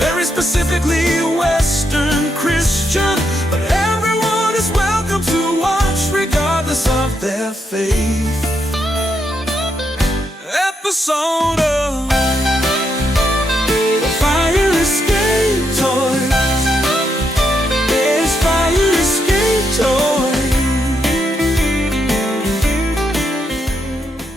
very specifically Western Christian, but everyone is welcome to watch regardless of their faith. Episode of Fire Escape Toys. There's Fire Escape Toys.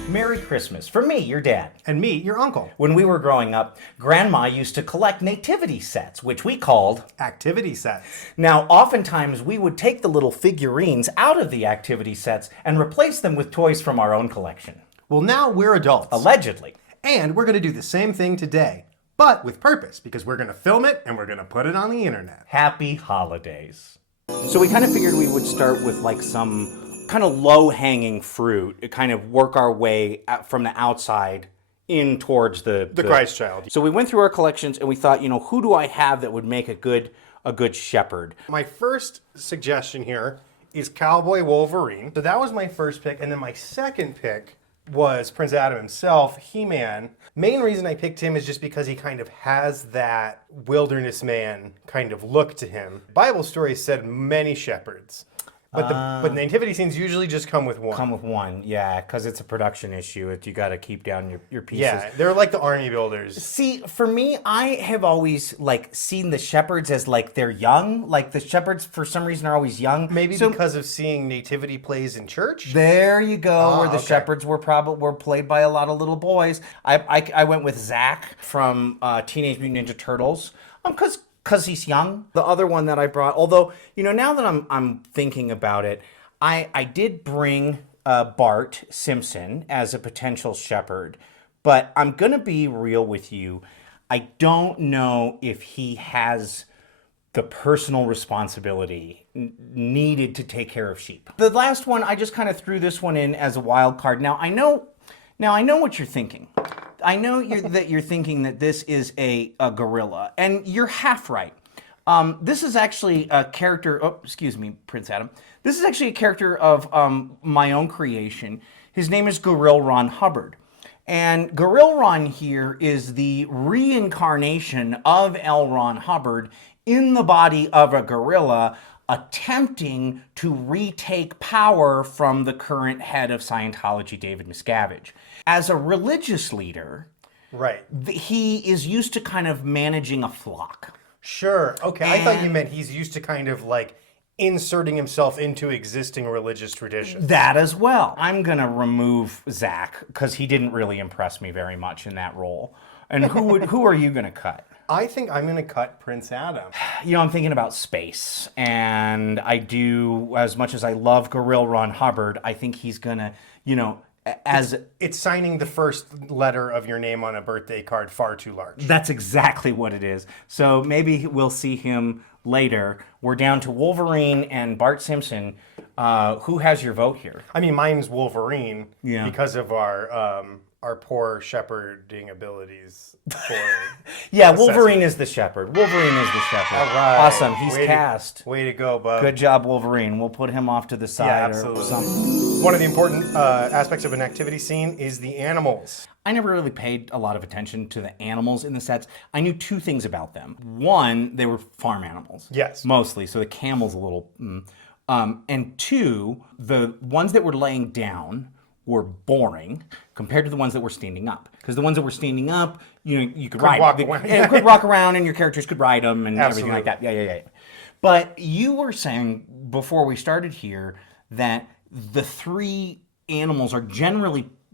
Merry Christmas. For me, your dad. And me, your uncle. When we were growing up, Grandma used to collect nativity sets, which we called Activity sets. Now, oftentimes we would take the little figurines out of the activity sets and replace them with toys from our own collection. Well, now we're adults. Allegedly. And we're going to do the same thing today, but with purpose, because we're going to film it and we're going to put it on the internet. Happy holidays. So we kind of figured we would start with like some kind of low-hanging fruit, kind of work our way out from the outside in towards the Christ child. So we went through our collections and we thought, who do I have that would make a good shepherd? My first suggestion here is Cowboy Wolverine. So that was my first pick, and then my second pick was Prince Adam himself, He-Man. Main reason I picked him is just because he kind of has that wilderness man kind of look to him. Bible stories said many shepherds, but the nativity scenes usually just come with one. Come with one, yeah, because it's a production issue. You got to keep down your pieces. Yeah, they're like the army builders. See, for me, I have always seen the shepherds as they're young. Like the shepherds, for some reason, are always young. Maybe because of seeing nativity plays in church. There you go, where the shepherds were played by a lot of little boys. I went with Zach from Teenage Mutant Ninja Turtles, because he's young. The other one that I brought, although now that I'm thinking about it, I did bring Bart Simpson as a potential shepherd, but I'm gonna be real with you. I don't know if he has the personal responsibility needed to take care of sheep. The last one, I just kind of threw this one in as a wild card. Now I know what you're thinking. I know that you're thinking that this is a gorilla, and you're half right. This is actually a character. Oh, excuse me, Prince Adam. This is actually a character of my own creation. His name is Gorilla Ron Hubbard. And Gorilla Ron here is the reincarnation of L. Ron Hubbard in the body of a gorilla, attempting to retake power from the current head of Scientology, David Miscavige. As a religious leader, right, he is used to kind of managing a flock. Sure. Okay. I thought you meant he's used to kind of inserting himself into existing religious traditions. That as well. I'm going to remove Zach because he didn't really impress me very much in that role. And who are you going to cut? I think I'm going to cut Prince Adam. I'm thinking about space. And I do, as much as I love Gorilla Ron Hubbard, I think he's going to, It's signing the first letter of your name on a birthday card far too large. That's exactly what it is. So maybe we'll see him later. We're down to Wolverine and Bart Simpson. Who has your vote here? I mean, mine's Wolverine because of our poor shepherding abilities. Yeah, Wolverine is the shepherd. Wolverine is the shepherd. All right. Awesome. He's cast. Way to go, bub. Good job, Wolverine. We'll put him off to the side or something. One of the important aspects of an activity scene is the animals. I never really paid a lot of attention to the animals in the sets. I knew two things about them. One, they were farm animals. Yes. Mostly. So the camel's a little... and two, the ones that were laying down were boring compared to the ones that were standing up. Because the ones that were standing up, you could ride them. Could walk around and your characters could ride them and everything like that. Yeah. But you were saying before we started here that the three animals are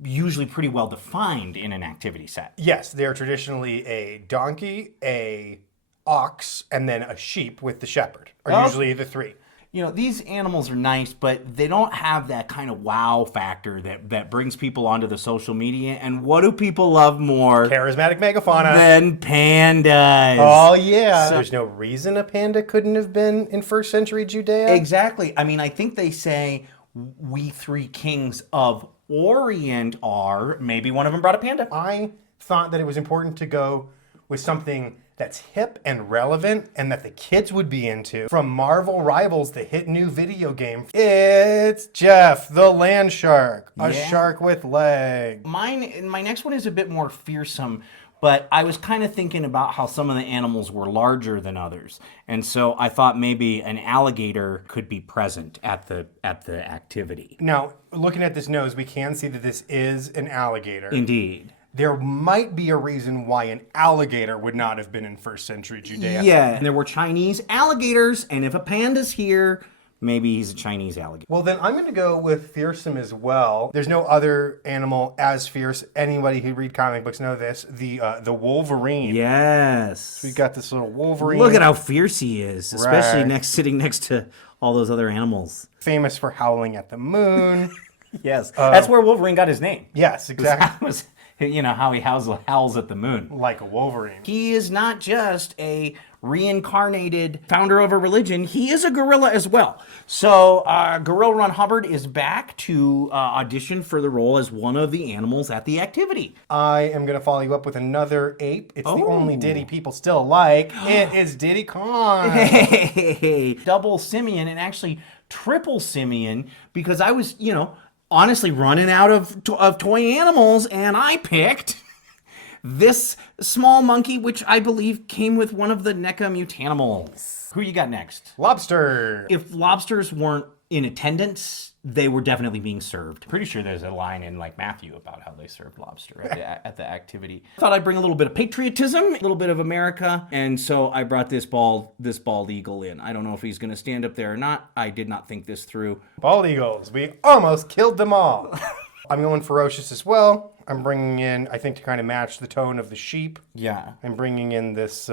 usually pretty well defined in an activity set. Yes, they are traditionally a donkey, a ox, and then a sheep with the shepherd are usually the three. These animals are nice, but they don't have that kind of wow factor that brings people onto the social media. And what do people love more? Charismatic megafauna. Than pandas. Oh, yeah. So there's no reason a panda couldn't have been in first century Judea? Exactly. I mean, I think they say we three kings of Orient are. Maybe one of them brought a panda. I thought that it was important to go with something that's hip and relevant and that the kids would be into. From Marvel Rivals, the hit new video game, it's Jeff the Land Shark, a shark with legs. My next one is a bit more fearsome. But I was kind of thinking about how some of the animals were larger than others. And so I thought maybe an alligator could be present at the activity. Now, looking at this nose, we can see that this is an alligator. Indeed. There might be a reason why an alligator would not have been in first century Judea. Yeah, and there were Chinese alligators, and if a panda's here, maybe he's a Chinese alligator. Well, then I'm going to go with fearsome as well. There's no other animal as fierce. Anybody who read comic books know this. The Wolverine. Yes. We got this little Wolverine. Look at how fierce he is, especially Right. sitting next to all those other animals. Famous for howling at the moon. Yes, that's where Wolverine got his name. Yes, exactly. Was, you know, how he howls at the moon. Like a Wolverine. He is not just a reincarnated founder of a religion, he is a gorilla as well. So Gorilla Ron Hubbard is back to audition for the role as one of the animals at the activity. I am going to follow you up with another ape. It's the only Diddy people still like. It is Diddy Kong. Hey, double Simeon and actually triple Simeon, because I was, honestly running out of toy animals, and I picked this small monkey, which I believe came with one of the NECA Mutanimals. Who you got next? Lobster. If lobsters weren't in attendance, they were definitely being served. Pretty sure there's a line in like Matthew about how they served lobster at the activity. Thought I'd bring a little bit of patriotism, a little bit of America, and so I brought this bald eagle in. I don't know if he's going to stand up there or not. I did not think this through. Bald eagles. We almost killed them all. I'm going ferocious as well. I'm bringing in, I think, to kind of match the tone of the sheep. Yeah. I'm bringing in this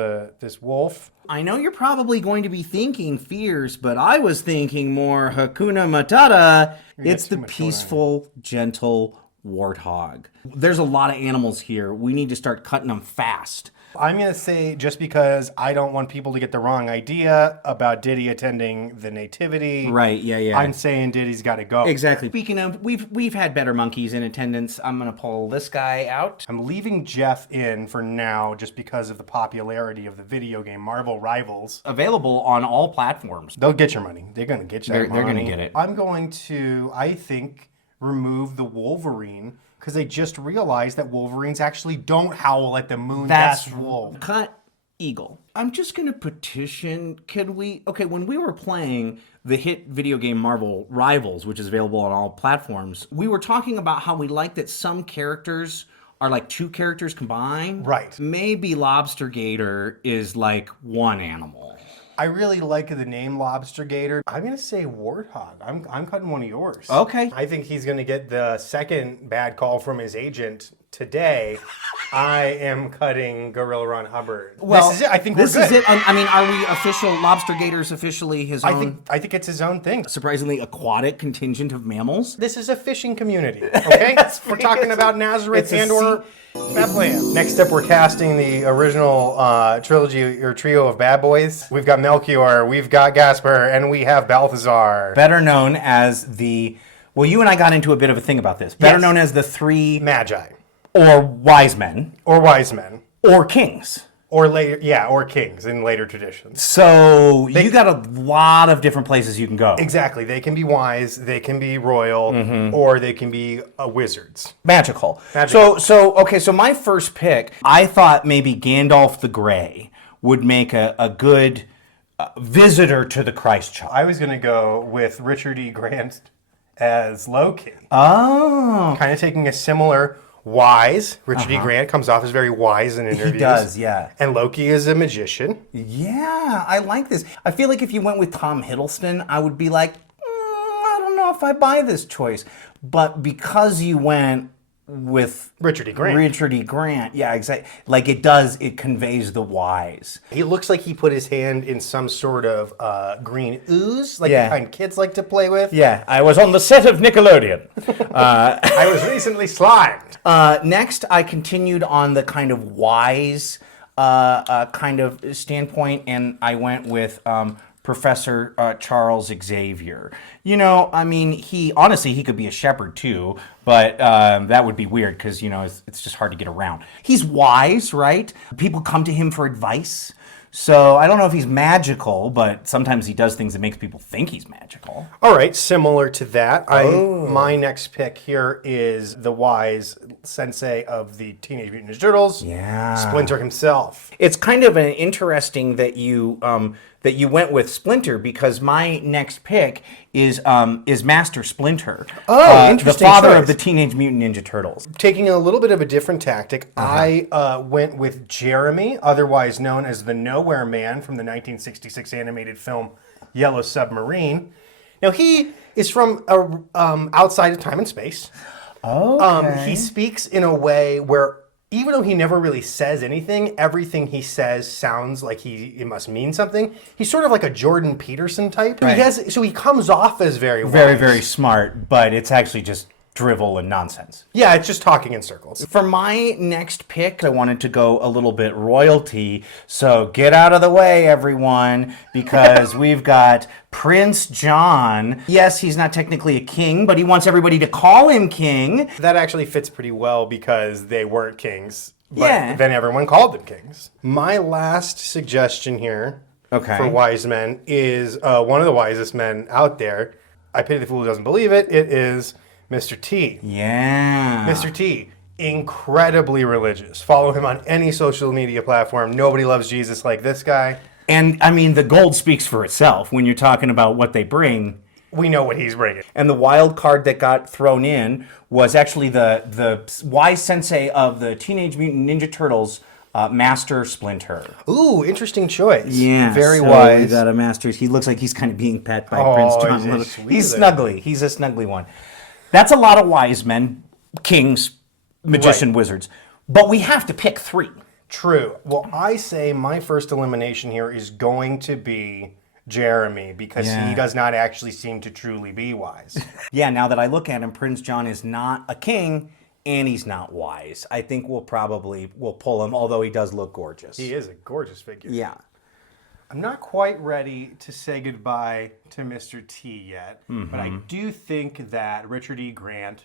wolf. I know you're probably going to be thinking fierce, but I was thinking more Hakuna Matata. It's the peaceful, gentle warthog. There's a lot of animals here. We need to start cutting them fast. I'm going to say, just because I don't want people to get the wrong idea about Diddy attending the nativity. Right, yeah. I'm saying Diddy's got to go. Exactly. Speaking of, we've had better monkeys in attendance. I'm going to pull this guy out. I'm leaving Jeff in for now just because of the popularity of the video game Marvel Rivals. Available on all platforms. They'll get your money. They're going to get your money. They're going to get it. I'm going to, I think, remove the Wolverine, because they just realized that Wolverines actually don't howl at the moon. That's wolf. Cut eagle. I'm just going to petition, when we were playing the hit video game Marvel Rivals, which is available on all platforms, we were talking about how we like that some characters are like two characters combined. Right. Maybe Lobster Gator is like one animal. I really like the name Lobster Gator. I'm going to say Warthog. I'm cutting one of yours. Okay. I think he's going to get the second bad call from his agent today. I am cutting Gorilla Ron Hubbard. Well, this is it. I think we're good. This is it. I mean, are we official? Lobster Gator's officially his own? I think it's his own thing. Surprisingly aquatic contingent of mammals. This is a fishing community, okay? We're talking about Nazareth and or Bethlehem. Next up, we're casting the original trilogy or trio of bad boys. We've got Melchior, we've got Gasper, and we have Balthazar. Better known as well, you and I got into a bit of a thing about this. Better known as the three Magi. Or wise men. Or wise men. Or kings. Or later, or kings in later traditions. So you got a lot of different places you can go. Exactly. They can be wise, they can be royal, or they can be wizards. Magical. So my first pick, I thought maybe Gandalf the Grey would make a good visitor to the Christ child. I was going to go with Richard E. Grant as Loki. Oh. Kind of taking a similar wise. Richard E. Grant comes off as very wise in interviews. He does, yeah. And Loki is a magician. Yeah, I like this. I feel like if you went with Tom Hiddleston, I would be like, I don't know if I buy this choice. But because you went with Richard E. Grant, yeah, exactly. Like it conveys the wise. He looks like he put his hand in some sort of green ooze, like the kind kids like to play with. Yeah, I was on the set of Nickelodeon. I was recently slimed. Next, I continued on the kind of wise kind of standpoint, and I went with Professor Charles Xavier. You know, I mean, he could be a shepherd too, But that would be weird because, you know, it's just hard to get around. He's wise, right? People come to him for advice. So I don't know if he's magical, but sometimes he does things that makes people think he's magical. All right, similar to that, my next pick here is the wise sensei of the Teenage Mutant Ninja Turtles, Splinter himself. It's kind of an interesting that you went with Splinter because my next pick is Master Splinter. Oh, interesting the father choice. of the Teenage Mutant Ninja Turtles. Taking a little bit of a different tactic, I went with Jeremy, otherwise known as the Nowhere Man from the 1966 animated film Yellow Submarine. Now, he is from outside of time and space. Okay. He speaks in a way where, even though he never really says anything, everything he says sounds like it must mean something. He's sort of like a Jordan Peterson type. Right. So he comes off as very wise. Very, very smart, but it's actually just drivel and nonsense. Yeah, it's just talking in circles. For my next pick, I wanted to go a little bit royalty. So get out of the way, everyone, because we've got Prince John. Yes, he's not technically a king, but he wants everybody to call him king. That actually fits pretty well because they weren't kings. But Yeah. then everyone called them kings. My last suggestion here for wise men is one of the wisest men out there. I pity the fool who doesn't believe it. It is Mr. T. Yeah. Mr. T, incredibly religious. Follow him on any social media platform. Nobody loves Jesus like this guy. And I mean, the gold speaks for itself when you're talking about what they bring. We know what he's bringing. And the wild card that got thrown in was actually the wise sensei of the Teenage Mutant Ninja Turtles, Master Splinter. Ooh, interesting choice. Yeah, very so wise. We got a master. He looks like he's kind of being pet by Oh, Prince John. he's a sweetie He's there. snuggly. He's a snuggly one. That's a lot of wise men, kings, magician, wizards. But we have to pick 3. True. Well, I say my first elimination here is going to be Jeremy because Yeah. he does not actually seem to truly be wise. Yeah, now that I look at him, Prince John is not a king and he's not wise. I think we'll pull him, although he does look gorgeous. He is a gorgeous figure. Yeah. I'm not quite ready to say goodbye to Mr. T yet, but I do think that Richard E. Grant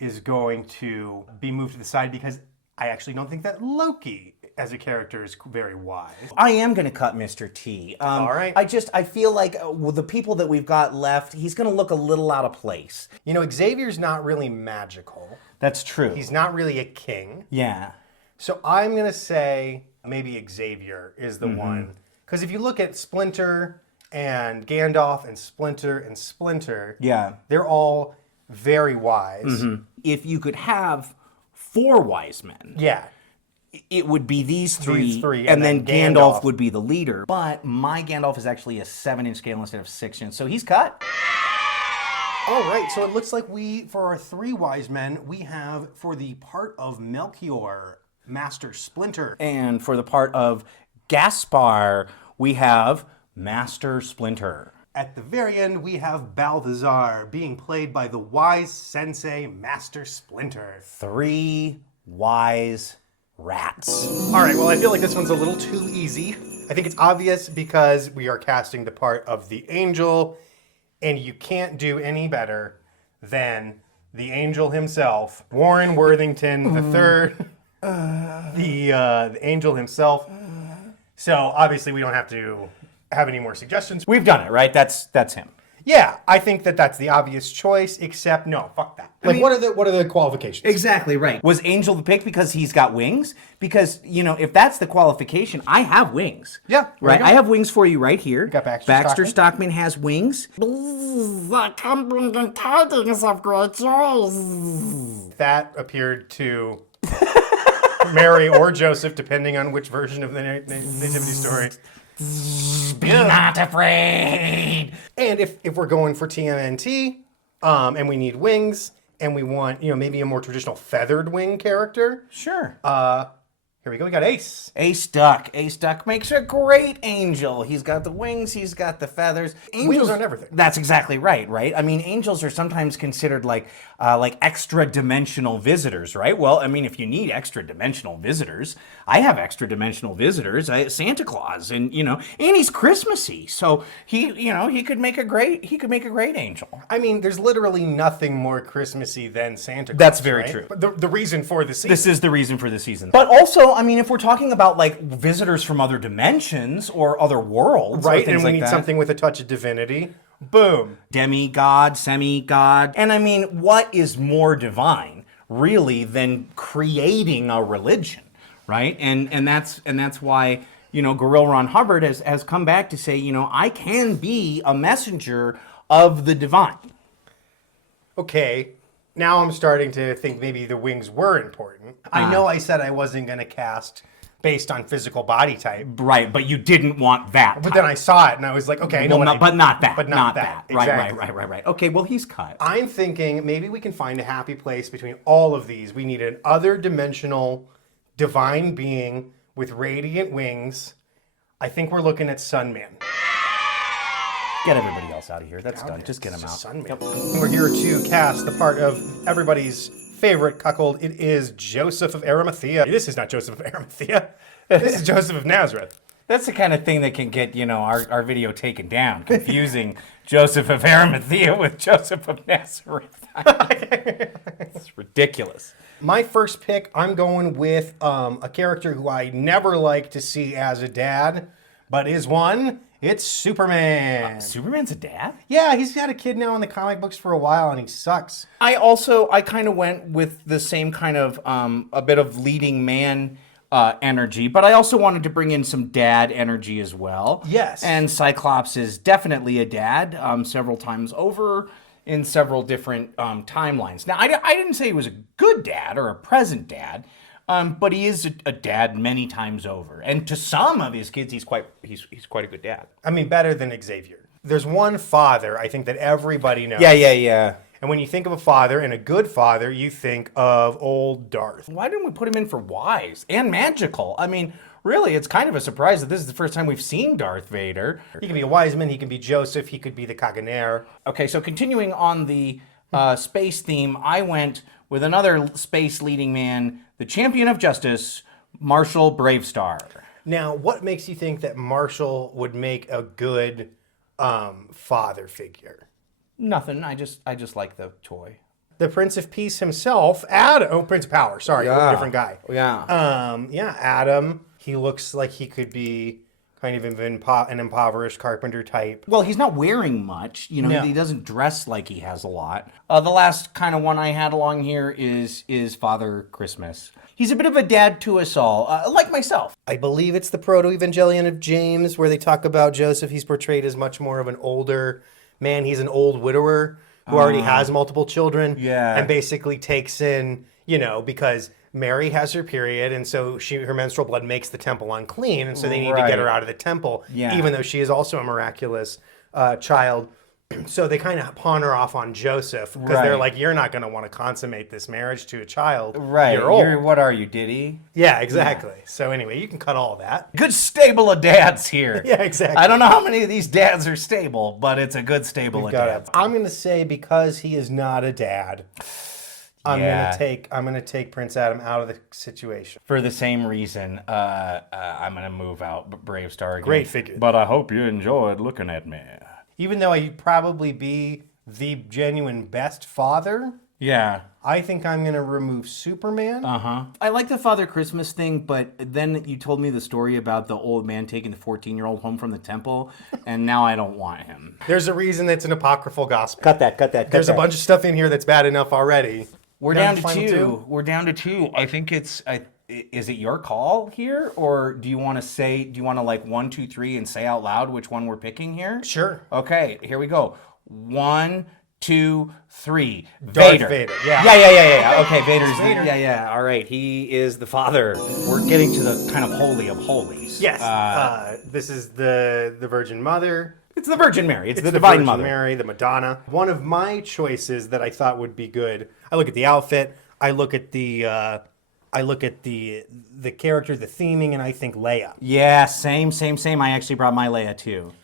is going to be moved to the side because I actually don't think that Loki as a character is very wise. I am going to cut Mr. T. All right. I feel like with the people that we've got left, he's going to look a little out of place. You know, Xavier's not really magical. That's true. He's not really a king. Yeah. So I'm going to say maybe Xavier is the one. Because if you look at Splinter and Gandalf and Splinter, Yeah. they're all very wise. If you could have 4 wise men, Yeah. it would be these three, three, and and then then Gandalf Gandalf would be the leader. But my Gandalf is actually a 7-inch scale instead of 6-inch, so he's cut. All right, so it looks like for our 3 wise men, we have for the part of Melchior, Master Splinter. And for the part of Gaspar, we have Master Splinter. At the very end, we have Balthazar being played by the wise sensei, Master Splinter. 3 wise rats. All right, well, I feel like this one's a little too easy. I think it's obvious because we are casting the part of the angel, and you can't do any better than the angel himself, Warren Worthington III, the angel himself. So obviously we don't have to have any more suggestions. We've done it, right? That's him. Yeah, I think that's the obvious choice, except no, fuck that. Like, what are the qualifications? Exactly right. Was Angel the pick because he's got wings? Because, you know, if that's the qualification, I have wings. Yeah, there Right? you go. I have wings for you right here. got Baxter Stockman has wings. I come bringing tidings of great joys. That appeared to Mary or Joseph, depending on which version of the nativity story. Be not afraid. And if we're going for TMNT, and we need wings, and we want, maybe a more traditional feathered wing character, Sure. here we go. We got Ace. Ace Duck. Ace Duck makes a great angel. He's got the wings, he's got the feathers. Wings aren't everything. That's exactly right, right? I mean, angels are sometimes considered like like extra dimensional visitors, right? Well, I mean, if you need extra dimensional visitors, I have extra dimensional visitors. Santa Claus, and and he's Christmassy, so he could make a great angel. I mean, there's literally nothing more Christmassy than Santa Claus. That's very right? true. But the reason for the season. This is the reason for the season. But also, I mean, if we're talking about like visitors from other dimensions or other worlds, right, or things and we like need that, something with a touch of divinity. Boom. demigod, semi-god. And I mean, what is more divine, really, than creating a religion, right? And that's why, Gorilla Ron Hubbard has come back to say, I can be a messenger of the divine. Okay, now I'm starting to think maybe the wings were important. I know I said I wasn't going to cast based on physical body type. Right, but you didn't want that. But then I saw it and I was like, okay, I know but not that. But not that. Exactly. Right. Okay, well, he's cut. I'm thinking maybe we can find a happy place between all of these. We need an other dimensional divine being with radiant wings. I think we're looking at Sunman. Get everybody else out of here. That's done. Just get him out. Sunman. We're here to cast the part of everybody's favorite cuckold. It is Joseph of Arimathea. This is not Joseph of Arimathea. This is Joseph of Nazareth. That's the kind of thing that can get, our video taken down. Confusing Joseph of Arimathea with Joseph of Nazareth. It's ridiculous. My first pick, I'm going with a character who I never like to see as a dad, but is one. It's Superman. Superman's a dad? Yeah, he's had a kid now in the comic books for a while, and he sucks. I kind of went with the same kind of, a bit of leading man energy, but I also wanted to bring in some dad energy as well. Yes. And Cyclops is definitely a dad, several times over in several different timelines. Now, I didn't say he was a good dad or a present dad, but he is a dad many times over. And to some of his kids, he's quite a good dad. I mean, better than Xavier. There's one father, I think, that everybody knows. Yeah. And when you think of a father and a good father, you think of old Darth. Why didn't we put him in for wise and magical? I mean, really, it's kind of a surprise that this is the first time we've seen Darth Vader. He can be a wise man, he can be Joseph, he could be the Caganer. Okay, so continuing on the space theme, I went with another space leading man, the champion of justice, Marshall Bravestar. Now, what makes you think that Marshall would make a good father figure? Nothing. I just like the toy. The Prince of Peace himself, Adam. Oh, Prince of Power. Sorry, different guy. Yeah. Adam. He looks like he could be kind of an impoverished carpenter type. Well, he's not wearing much. No. He doesn't dress like he has a lot. The last kind of one I had along here is Father Christmas. He's a bit of a dad to us all, like myself. I believe it's the Proto-Evangelion of James where they talk about Joseph. He's portrayed as much more of an older man. He's an old widower who already has multiple children. Yeah. And basically takes in, because Mary has her period, and so her menstrual blood makes the temple unclean, and so they need to get her out of the temple, even though she is also a miraculous child. So they kind of pawn her off on Joseph, because they're like, you're not going to want to consummate this marriage to a child. Right. You're old. What are you, Diddy? Yeah, exactly. Yeah. So anyway, you can cut all that. Good stable of dads here. Yeah, exactly. I don't know how many of these dads are stable, but it's a good stable of dads. I'm going to say because he is not a dad, I'm gonna take Prince Adam out of the situation. For the same reason, I'm gonna move out Bravestar again. Great figure. But I hope you enjoyed looking at me. Even though I'd probably be the genuine best father, yeah, I think I'm gonna remove Superman. I like the Father Christmas thing, but then you told me the story about the old man taking the 14-year-old home from the temple, and now I don't want him. There's a reason that's an apocryphal gospel. Cut that. There's a bunch of stuff in here that's bad enough already. We're down to two. We're down to two. I think it's. Is it your call here, or do you want to like 1, 2, 3 and say out loud which one we're picking here? Sure. Okay, here we go. 1, 2, 3. Darth Vader. Yeah. Okay, Vader's Vader. Yeah. All right, he is the father. We're getting to the kind of holy of holies. Yes. This is the Virgin Mother. It's the Virgin Mary. It's the Divine Virgin Mother. Mary, the Madonna. One of my choices that I thought would be good. I look at the outfit. I look at the character, the theming, and I think Leia. Yeah, same. I actually brought my Leia too.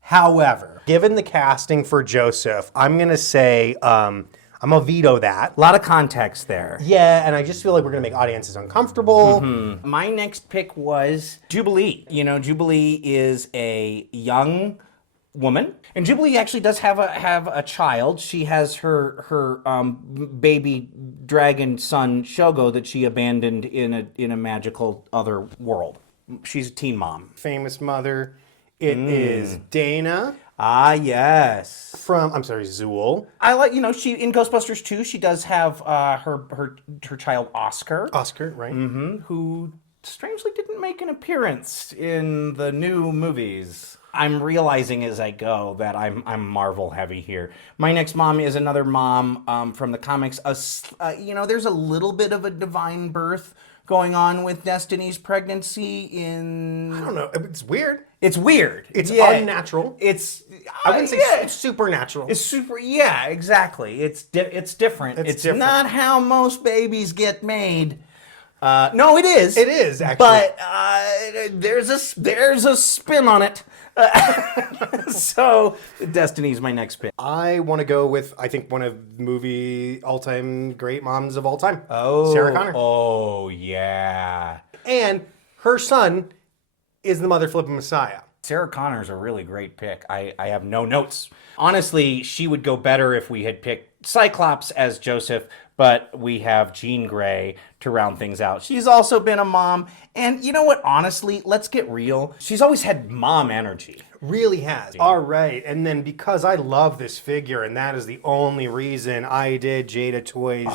However, given the casting for Joseph, I'm gonna say I'm gonna veto that. A lot of context there. Yeah, and I just feel like we're gonna make audiences uncomfortable. My next pick was Jubilee. You know, Jubilee is a young woman, and Jubilee actually does have a child. She has her baby dragon son Shogo that she abandoned in a magical other world. She's a teen mom. Famous mother. It is Dana Ah, yes. from, I'm sorry, Zool. I like, she in Ghostbusters 2, she does have her child Oscar, Oscar, right? who strangely didn't make an appearance in the new movies. I'm realizing as I go that I'm Marvel heavy here. My next mom is another mom from the comics. There's a little bit of a divine birth going on with Destiny's pregnancy in... I don't know. It's weird. It's weird. It's unnatural. It's... I wouldn't say it's supernatural. It's super... Yeah, exactly. It's different. It's different. not how most babies get made. No, it is. It is, actually. But there's a spin on it. So Destiny's my next pick. I want to go with, I think, one of movie all-time great moms of all time. Oh, Sarah Connor. Oh, yeah. And her son is the mother flipping Messiah. Sarah Connor's a really great pick. I have no notes. Honestly, she would go better if we had picked Cyclops as Joseph, but we have Jean Grey to round things out. She's also been a mom, and you know what? Honestly, let's get real. She's always had mom energy. Really has. All right. And then because I love this figure, and that is the only reason I did Jada Toys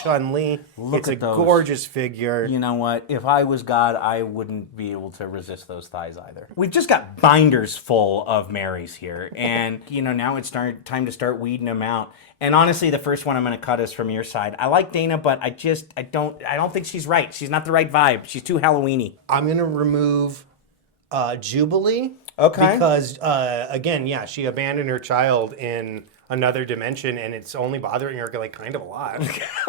Chun-Li. It's a at those. gorgeous figure. You know what? If I was God, I wouldn't be able to resist those thighs either. We've just got binders full of Marys here, and now it's time to start weeding them out. And honestly, the first one I'm going to cut is from your side. I like Dana, but I don't think she's right. She's not the right vibe. She's too Halloween-y. I'm going to remove Jubilee. Okay. Because, again, yeah, she abandoned her child in another dimension, and it's only bothering her, like, kind of a lot.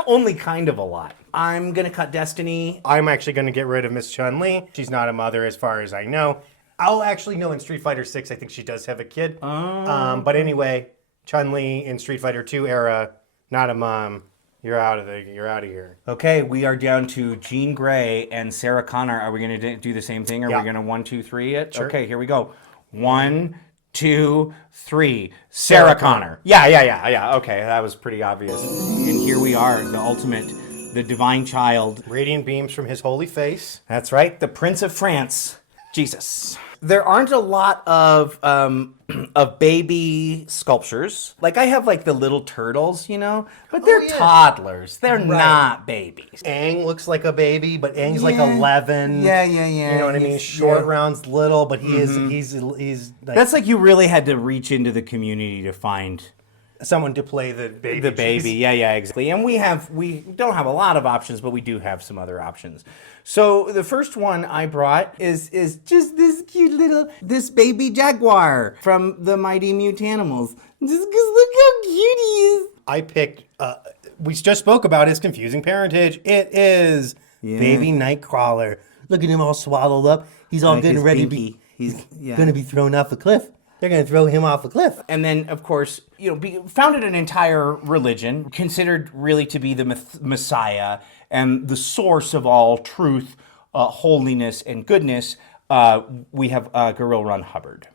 Only kind of a lot. I'm going to cut Destiny. I'm actually going to get rid of Miss Chun-Li. She's not a mother as far as I know. I'll actually know in Street Fighter 6, I think she does have a kid. But anyway, Chun-Li in Street Fighter 2 era, not a mom. You're out of here. Okay, we are down to Jean Grey and Sarah Connor. Are we going to do the same thing? Are we going to 1, 2, 3 it? Sure. Okay, here we go. 1, 2, 3. Sarah Connor. Yeah. Okay, that was pretty obvious. And here we are, the ultimate, the divine child. Radiant beams from his holy face. That's right, the Prince of France, Jesus. There aren't a lot of baby sculptures. Like I have like the little turtles, but they're toddlers. They're not babies. Aang looks like a baby, but Aang's like 11. Yeah. You know what I mean? Short round's little, but he's like That's like you really had to reach into the community to find someone to play the baby. the baby. Yeah, exactly. And we don't have a lot of options, but we do have some other options. So the first one I brought is just this cute this baby jaguar from the Mighty Mutanimals. Just because look how cute he is. I picked, we just spoke about his confusing parentage. It is baby Nightcrawler. Look at him all swaddled up. He's all good and ready to be, going to be thrown off a cliff. They're going to throw him off a cliff. And then, of course, founded an entire religion, considered really to be the Messiah and the source of all truth, holiness, and goodness. We have Gorilla Run Hubbard.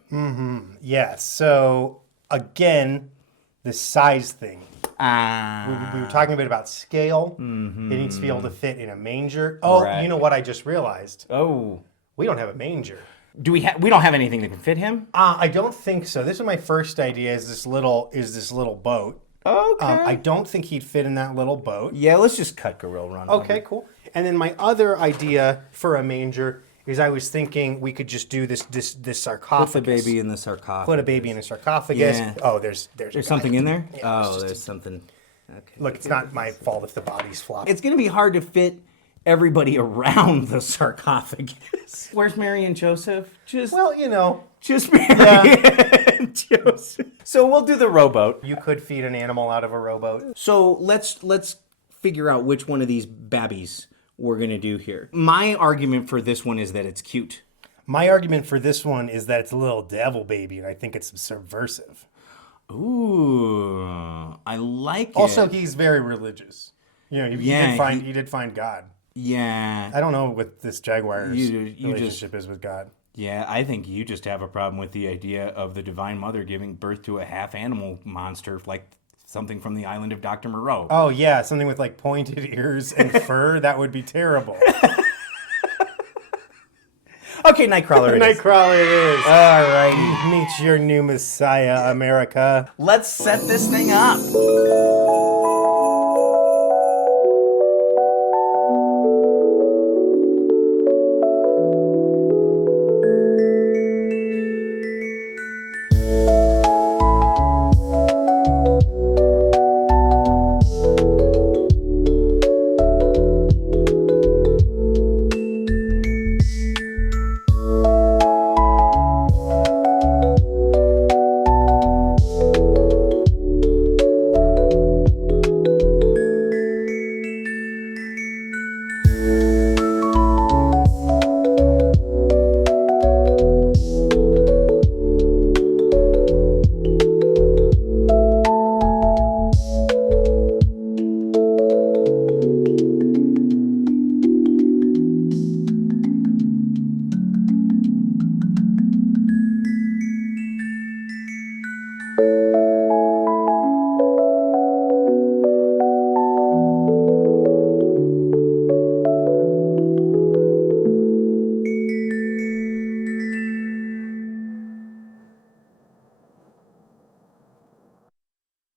Yes. So, again, the size thing. We were talking a bit about scale. It needs to be able to fit in a manger. Oh, Right. You know what I just realized? Oh. We don't have a manger. We don't have anything that can fit him? I don't think so. This is my first idea. Is this little boat? Okay. I don't think he'd fit in that little boat. Yeah, let's just cut Gorilla Run. Okay, cool. And then my other idea for a manger is I was thinking we could just do this sarcophagus. Put the baby in the sarcophagus. Put a baby in a sarcophagus. Yeah. Oh, there's something in there? Yeah, There's something. Okay. Look, it's not my fault if the body's floppy. It's going to be hard to fit everybody around the sarcophagus. Where's Mary and Joseph? Just Mary and Joseph. So we'll do the rowboat. You could feed an animal out of a rowboat. So let's figure out which one of these babbies we're going to do here. My argument for this one is that it's cute. My argument for this one is that it's a little devil baby, and I think it's subversive. Ooh, I like it. Also, he's very religious. You know, he did find God. Yeah. I don't know what this jaguar's You relationship is with God. Yeah, I think you just have a problem with the idea of the Divine Mother giving birth to a half animal monster, like something from the island of Dr. Moreau. Oh yeah, something with like pointed ears and fur. That would be terrible. Okay, Nightcrawler. Nightcrawler it is. All right. Meet your new Messiah, America. Let's set this thing up.